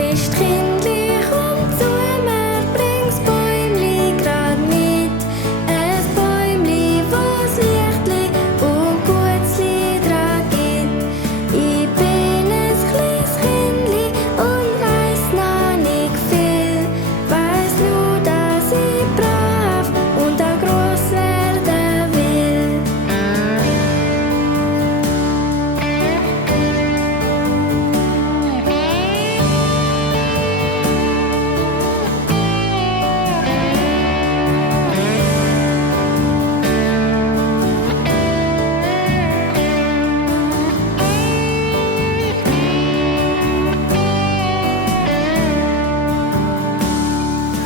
Christkindli, komm zu mir, bring's Bäumli grad mit. Ein Bäumli, wo's Lichtli und Gutzli dran gibt. Ich bin ein kleines Kindli und weiss noch nicht viel. Weiss nur, dass ich brav und auch gross werden will.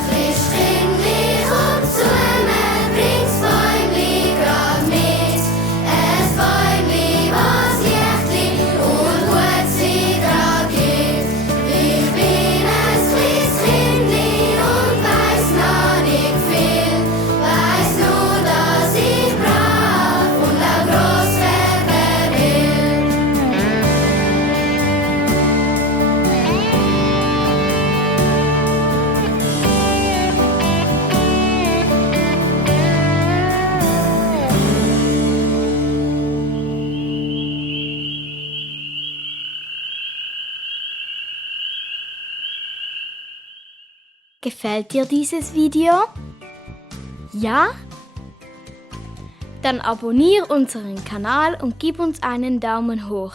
Christkindli, komm zu mir, bring's Bäumli grad mit. Ein Bäumli, was Lichtli und Gutzli dran gibt. Ich bin ein kleines Kindli und weiss noch nicht viel. Weiss nur, dass ich brav und auch gross werden will. Gefällt dir dieses Video? Ja? Dann abonniere unseren Kanal und gib uns einen Daumen hoch.